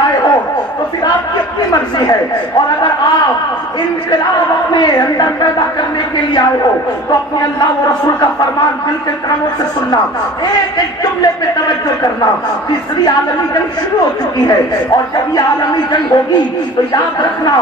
آئے ہو تو پھر آپ کی اپنی مرضی ہے، اور اگر آپ انقلاب اپنے اندر پیدا کرنے کے لیے آئے ہو تو اپنے اللہ و رسول کا فرمان دل کے کانوں سے سننا، ایک ایک جملے پہ توجہ کرنا۔ تیسری عالمی جنگ شروع ہو چکی ہے، اور جب یہ عالمی جنگ ہوگی تو یاد رکھنا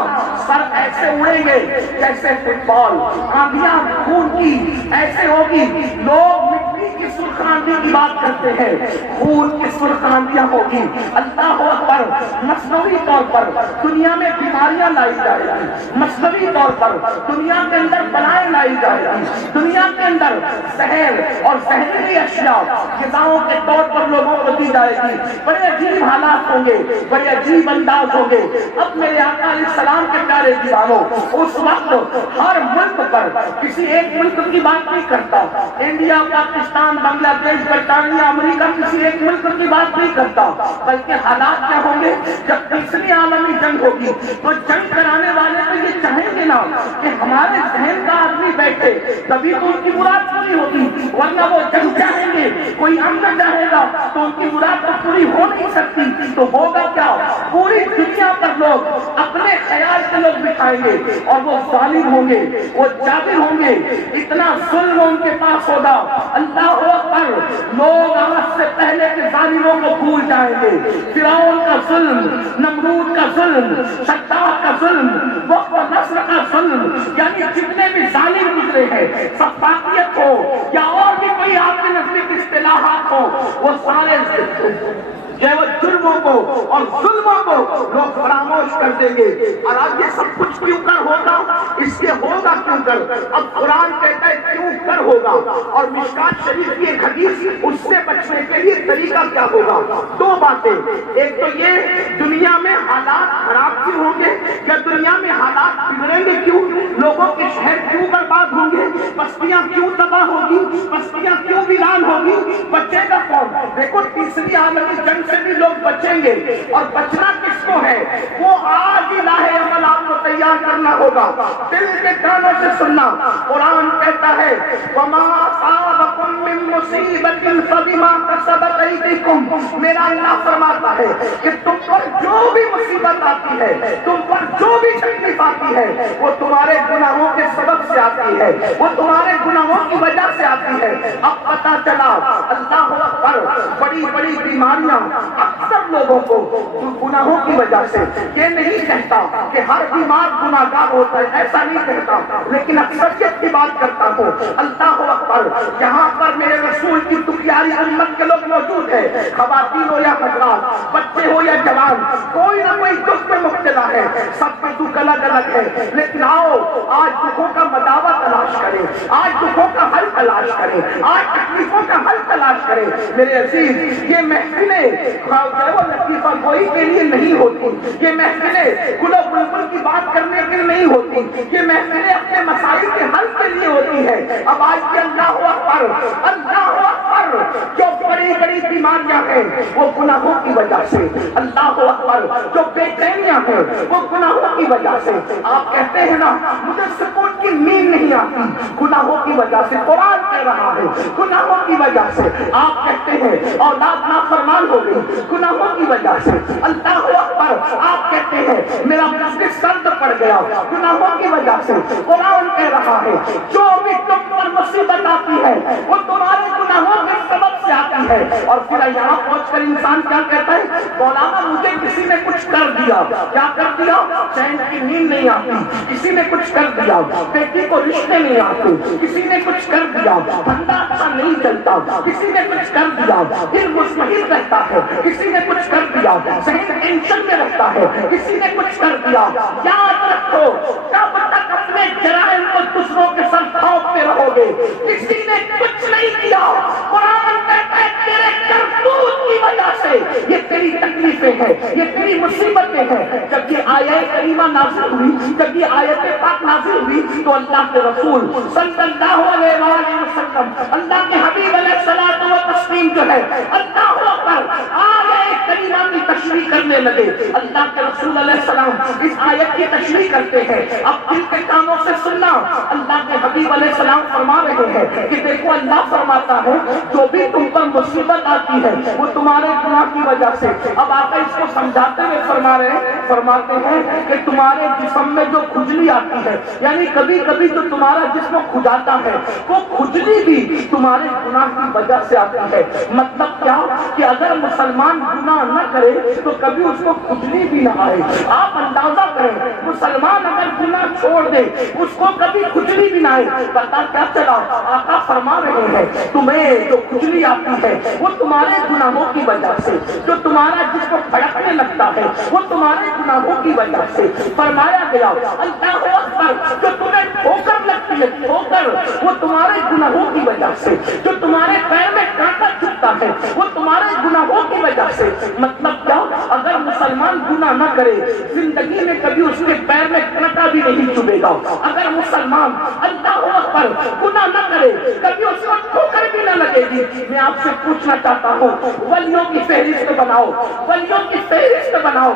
سر ایسے اڑیں گے جیسے فٹ بال، آندیاں خون کی ایسے ہوگی، لوگ مٹی کی سرخ آندھی کی بات کرتے ہیں، خون کی سرخ آندیاں ہوگی۔ اللہ اکبر۔ مصنوعی طور پر دنیا میں بیماریاں لائی جائے گی، مصنوعی طور پر دنیا کے اندر بلائیں لائی جائے گی، دنیا کے اندر زہر اور زہریلی اشیاء غذاؤں کے طور پر لوگوں کو دی جائے گی۔ بڑے عجیب حالات ہوں گے، بڑے عجیب انداز ہوں گے۔ اب میرے آقا علیہ السلام کے پیارے دیوانوں، اس وقت ہر ملک پر کسی ایک ملک کی بات نہیں کرتا، انڈیا، پاکستان، بنگلہ دیش، برطانیہ، امریکہ، کسی ایک ملک کی بات نہیں کرتا، بلکہ حالات کیا ہوں گے جب تیسری عالمی جنگ ہوگی تو جنگ کرانے والے تو یہ چاہیں گے نا کہ ہمارے ذہن کا آدمی بیٹھے، تبھی تو ان کی مراد پوری ہوگی، ورنہ وہ جنگ چاہیں گے، کوئی امن چاہے گا تو ان کی مراد تو پوری ہو نہیں سکتی۔ تو ہوگا کیا، پوری دنیا پر لوگ اپنے خیال سے لوگ بٹھائیں گے، اور وہ ظالم ہوں گے، وہ جابر ہوں گے، اتنا ظلم ان کے پاس ہوگا۔ اللہ اکبر۔ لوگ آج سے پہلے کے ظالموں کو بھول جائیں گے، فرعون کا ظلم، نمرود کا ظلم، شداد کا ظلم، وقت و نصر کا ظلم، یعنی جتنے بھی ظالم گزرے ہیں، سفاکیت ہو یا اور بھی کوئی آپ کے نزدیک اصطلاحات ہو، وہ سارے جو وہ جرموں کو اور ظلموں کو لوگ فراموش کر دیں گے۔ اور آج یہ سب کچھ کیوں کر ہوگا، اس کے ہوگا کیوں کر، اب قرآن کہتا ہے کیوں کر ہوگا، اور مشکات شریف کی ایک حدیث، اس سے بچنے کے لیے طریقہ کیا ہوگا۔ دو باتیں، ایک تو یہ دنیا میں حالات خراب کیوں ہوں گے، یا دنیا میں حالات بگڑیں گے کیوں، لوگوں کے شہر کیوں برباد ہوں گے، بستیاں کیوں تباہ ہوگی، بستیاں کیوں ویران ہوگی، بچے گا کون۔ دیکھو تیسری عالمی جنگ سے بھی لوگ بچیں گے، اور بچنا کس کو ہے، وہ آج ہی راہ عمل آپ کو تیار کرنا ہوگا۔ دل کے کانوں سے سننا، قرآن کہتا ہے وَمَا أَصَابَكُم مِّن مُّصِيبَةٍ فَبِمَا كَسَبَتْ أَيْدِيكُمْ۔ میرا اللہ فرماتا ہے کہ تم پر جو بھی مصیبت آتی ہے، تم پر جو بھی تکلیف آتی ہے، وہ تمہارے گناہوں کے سبب سے آتی ہے، وہ تمہارے گناہوں کی وجہ سے آتی ہے۔ اب پتہ چلا اللہ اکبر، بڑی بڑی بیماریاں اکثر لوگوں کو گناہوں کی وجہ سے، یہ نہیں کہتا کہ ہر بیمار گناہگار ہوتا ہے، ایسا نہیں کہتا، لیکن اکثریت کی بات کرتا ہوں۔ اللہ اکبر۔ یہاں پر میرے رسول کی پیاری امت کے لوگ موجود ہیں، خواتین ہو یا حضرات، بچے ہو یا جوان، کوئی نہ کوئی دکھ میں مبتلا ہے، سب کے دکھ الگ الگ ہے، لیکن آؤ آج دکھوں کا مداوع تلاش کریں، آج دکھوں کا حل تلاش کریں، آج تکلیفوں کا حل تلاش کریں۔ میرے عزیز، یہ محفلیں لطیفہ گوئی کے لیے نہیں ہوتی، یہ محفلیں گل و بلبل کی بات کرنے کے لیے نہیں ہوتی، یہ محفلیں اپنے مسائل کے حل کے لیے ہوتی ہیں۔ اب آج کے اللہ اکبر، اللہ اکبر، جو بڑی بڑی بیماریاں ہیں وہ گناہوں کی وجہ سے، اللہ اکبر، جو بے چینیاں ہیں وہ گناہوں کی وجہ سے۔ آپ کہتے ہیں نا مجھے سکون کی نیند نہیں آتی، گناہوں کی وجہ سے، قرآن کہہ رہا ہے گناہوں کی وجہ سے۔ آپ کہتے ہیں اولاد نافرمان ہو گئی، گناہوں کی وجہ سے، اللہ اکبر۔ آپ کہتے ہیں میرا بزنس سرد پڑ گیا، گناہوں کی وجہ سے۔ قرآن کہہ رہا ہے جو بھی تم پر مصیبت آتی ہے وہ تمہارے گناہوں کے سبب سے آتی ہے۔ اور پھر یہاں پہنچ کر انسان کیا کہتا ہے، مولانا مجھے کسی نے کچھ کر دیا، کیا کر دیا، چین کی نیند نہیں آتی، کسی نے کچھ کر دیا، بیٹی کو رشتے نہیں آتے، کسی نے کچھ کر دیا، دھندا اچھا نہیں چلتا، کسی نے کچھ کر دیا، دل مطمئن رہتا ہے، کسی نے کچھ کر دیا، ذہن ٹینشن میں رہتا ہے، کسی نے کچھ کر دیا۔ یاد رکھو جب تک اپنے جرائم کو دوسروں کے سر تھوپتے رہو گے، کسی نے کچھ نہیں کیا۔ قرآن کہتا ہے تیرے کرتوت کی وجہ سے یہ تیری تکلیفیں ہیں، یہ تیری مصیبتیں ہیں۔ جب یہ آیت کریمہ نازل ہوئی، جب یہ آیت پاک نازل ہوئی تو اللہ کے رسول صلی اللہ علیہ وسلم، اللہ کے حبیب علیہ الصلوۃ والتسلیم خواتین جو ہے اللہ اکبر آیہ کریمہ کی تشریح کرنے لگے. اللہ کے رسول علیہ السلام اس آیت کی تشریح کرتے ہیں. اب دل کے کانوں سے سننا. اللہ کے حبیب علیہ السلام فرما رہے ہیں کہ دیکھو اللہ فرماتا ہے جو بھی تم پر مصیبت آتی ہے وہ تمہارے گناہ کی وجہ سے. اب آقا اس کو سمجھاتے ہوئے فرماتے ہیں کہ تمہارے جسم میں جو کھجلی آتی ہے یعنی کبھی کبھی جو تمہارا جسم کھجاتا ہے وہ کھجلی بھی تمہارے گناہ کی وجہ سے آتی ہے. مطلب کیا کہ اگر مسلمان گناہ نہ کرے تو کبھی اس کو کھجلی بھی نہ آئے. آپ اندازہ کریں مسلمان اگر گناہ چھوڑ دے اس کو کبھی کھجلی بھی نہ آئے. پتا کیا چلا آقا فرما رہے ہیں تمہیں جو کھجلی آتی ہے وہ تمہارے گناہوں کی وجہ سے, جو تمہارا جسم پھڑکنے لگتا ہے وہ تمہارے گناہوں کی وجہ سے. فرمایا گیا اللہ اکبر جو تمہیں ٹھوکر لگتی ہے ٹھوکر وہ تمہارے گناہوں کی وجہ سے, جو تمہارے پیر میں کانٹا چبھتا ہے وہ تمہارے گناہوں کی وجہ سے. مطلب کیا اگر مسلمان گناہ نہ کرے زندگی میں کبھی اس کے پیر میں کانٹا بھی نہیں چبھے گا. اگر مسلمان اللہ اکبر گناہ نہ کرے کبھی اس کو ٹھوکر بھی نہ لگے گی. میں آپ سے پوچھنا چاہتا ہوں ولیوں کی فہرست بناؤ, ولیوں کی فہرست بناؤ.